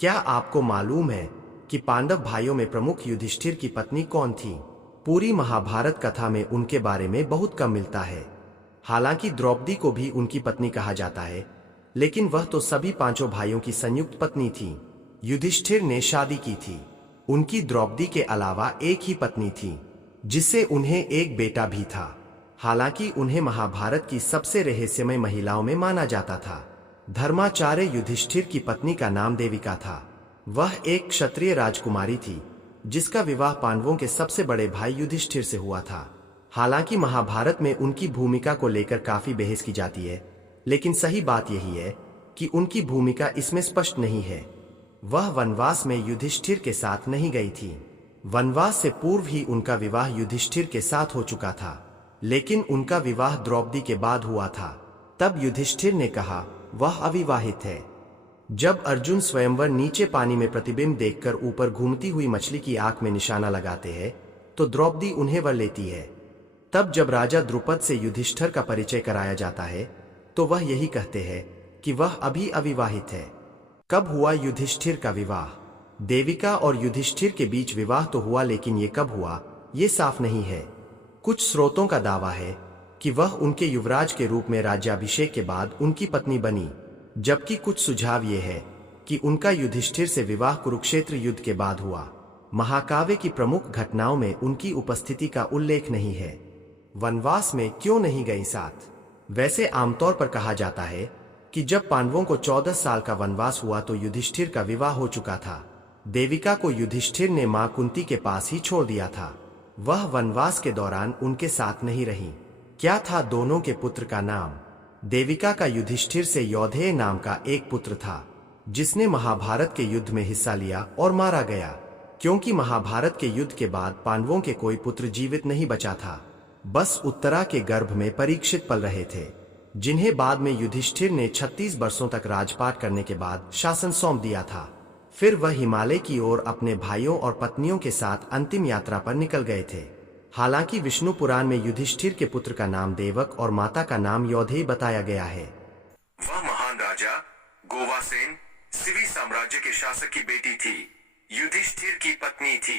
क्या आपको मालूम है कि पांडव भाइयों में प्रमुख युधिष्ठिर की पत्नी कौन थी? पूरी महाभारत कथा में उनके बारे में बहुत कम मिलता है। हालांकि द्रौपदी को भी उनकी पत्नी कहा जाता है, लेकिन वह तो सभी पांचों भाइयों की संयुक्त पत्नी थी। युधिष्ठिर ने शादी की थी। उनकी द्रौपदी के अलावा एक ही पत्नी थी, जिससे उन्हें एक बेटा भी था। हालांकि उन्हें महाभारत की सबसे रहस्यमय महिलाओं में माना जाता था। धर्माचार्य युधिष्ठिर की पत्नी का नाम देविका था। वह एक क्षत्रिय राजकुमारी थी, जिसका विवाह पांडवों के सबसे बड़े भाई युधिष्ठिर से हुआ था। हालांकि महाभारत में उनकी भूमिका को लेकर काफी बहस की जाती है, लेकिन सही बात यही है कि उनकी भूमिका इसमें स्पष्ट नहीं है। वह वनवास में युधिष्ठिर के साथ नहीं गई थी। वनवास से पूर्व ही उनका विवाह युधिष्ठिर के साथ हो चुका था, लेकिन उनका विवाह द्रौपदी के बाद हुआ था। तब युधिष्ठिर ने कहा वह अविवाहित है। जब अर्जुन स्वयंवर नीचे पानी में प्रतिबिंब देखकर ऊपर घूमती हुई मछली की आंख में निशाना लगाते हैं, तो द्रौपदी उन्हें वर लेती है। तब जब राजा द्रुपद से युधिष्ठिर का परिचय कराया जाता है, तो वह यही कहते हैं कि वह अभी अविवाहित है। कब हुआ युधिष्ठिर का विवाह? देविका और युधिष्ठिर के बीच विवाह तो हुआ, लेकिन ये कब हुआ ये साफ नहीं है। कुछ स्रोतों का दावा है कि वह उनके युवराज के रूप में राज्याभिषेक के बाद उनकी पत्नी बनी, जबकि कुछ सुझाव ये है कि उनका युधिष्ठिर से विवाह कुरुक्षेत्र युद्ध के बाद हुआ। महाकाव्य की प्रमुख घटनाओं में उनकी उपस्थिति का उल्लेख नहीं है। वनवास में क्यों नहीं गई साथ? वैसे आमतौर पर कहा जाता है कि जब पांडवों को 14 साल का वनवास हुआ तो युधिष्ठिर का विवाह हो चुका था। देविका को युधिष्ठिर ने मां कुंती के पास ही छोड़ दिया था। वह वनवास के दौरान उनके साथ नहीं रही। क्या था दोनों के पुत्र का नाम? देविका का युधिष्ठिर से यौधेय नाम का एक पुत्र था, जिसने महाभारत के युद्ध में हिस्सा लिया और मारा गया, क्योंकि महाभारत के युद्ध के बाद पांडवों के कोई पुत्र जीवित नहीं बचा था। बस उत्तरा के गर्भ में परीक्षित पल रहे थे, जिन्हें बाद में युधिष्ठिर ने 36 वर्षों तक राजपाट करने के बाद शासन सौंप दिया था। फिर वह हिमालय की ओर अपने भाइयों और पत्नियों के साथ अंतिम यात्रा पर निकल गए थे। हालांकि विष्णु पुराण में युधिष्ठिर के पुत्र का नाम देवक और माता का नाम यौधेय बताया गया है। वह महान राजा गोवासेन सिवी साम्राज्य के शासक की बेटी थी। युधिष्ठिर की पत्नी थी।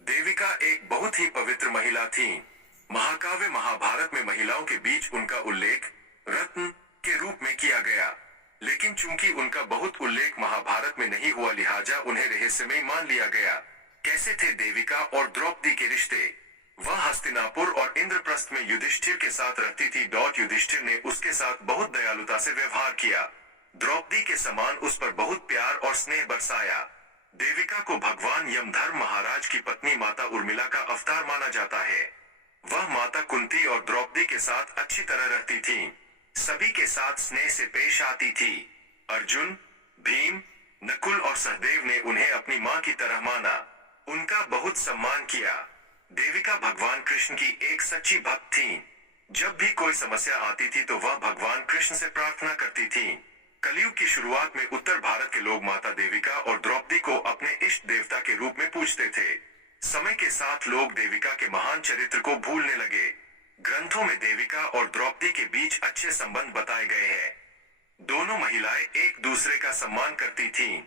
देविका एक बहुत ही पवित्र महिला थी। महाकाव्य महाभारत में महिलाओं के बीच उनका उल्लेख रत्न के रूप में किया गया, लेकिन चूंकि उनका बहुत उल्लेख महाभारत में नहीं हुआ, लिहाजा उन्हें रहस्यमय मान लिया गया। कैसे थे देविका और द्रौपदी के रिश्ते? वह हस्तिनापुर और इंद्रप्रस्थ में युधिष्ठिर के साथ रहती थी। युधिष्ठिर ने उसके साथ बहुत दयालुता से व्यवहार किया। द्रौपदी के समान उस पर बहुत प्यार और स्नेह बरसाया। देविका को भगवान यमधर्म महाराज की पत्नी माता उर्मिला का अवतार माना जाता है। वह माता कुंती और द्रौपदी के साथ अच्छी तरह रहती थी। सभी के साथ स्नेह से पेश आती थी। अर्जुन, भीम, नकुल और सहदेव ने उन्हें अपनी मां की तरह माना, उनका बहुत सम्मान किया। देविका भगवान कृष्ण की एक सच्ची भक्त थी। जब भी कोई समस्या आती थी तो वह भगवान कृष्ण से प्रार्थना करती थी। कलयुग की शुरुआत में उत्तर भारत के लोग माता देविका और द्रौपदी को अपने इष्ट देवता के रूप में पूजते थे। समय के साथ लोग देविका के महान चरित्र को भूलने लगे। ग्रंथों में देविका और द्रौपदी के बीच अच्छे संबंध बताए गए हैं। दोनों महिलाएं एक दूसरे का सम्मान करती थीं।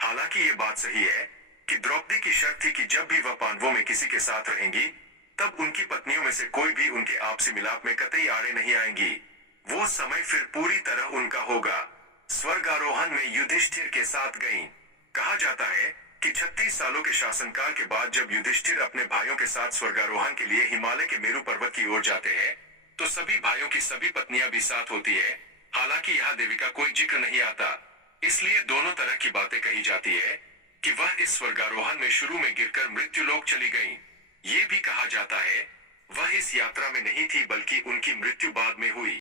हालांकि ये बात सही है कि द्रौपदी की शर्त थी कि जब भी वह पांडवों में किसी के साथ रहेंगी, तब उनकी पत्नियों में से कोई भी उनके आपसी मिलाप में कतई आड़े नहीं आएंगी। वो समय फिर पूरी तरह उनका होगा। स्वर्गारोहण में युधिष्ठिर के साथ गईं। कहा जाता है कि 36 सालों के शासनकाल के बाद जब युधिष्ठिर अपने भाइयों के साथ स्वर्गारोहण के लिए हिमालय के मेरु पर्वत की ओर जाते हैं, तो सभी भाइयों की सभी पत्नियां भी साथ होती है। हालांकि यहाँ देविका कोई जिक्र नहीं आता, इसलिए दोनों तरह की बातें कही जाती है कि वह इस स्वर्गारोहण में शुरू में गिरकर मृत्युलोक चली गईं। ये भी कहा जाता है वह इस यात्रा में नहीं थी, बल्कि उनकी मृत्यु बाद में हुई।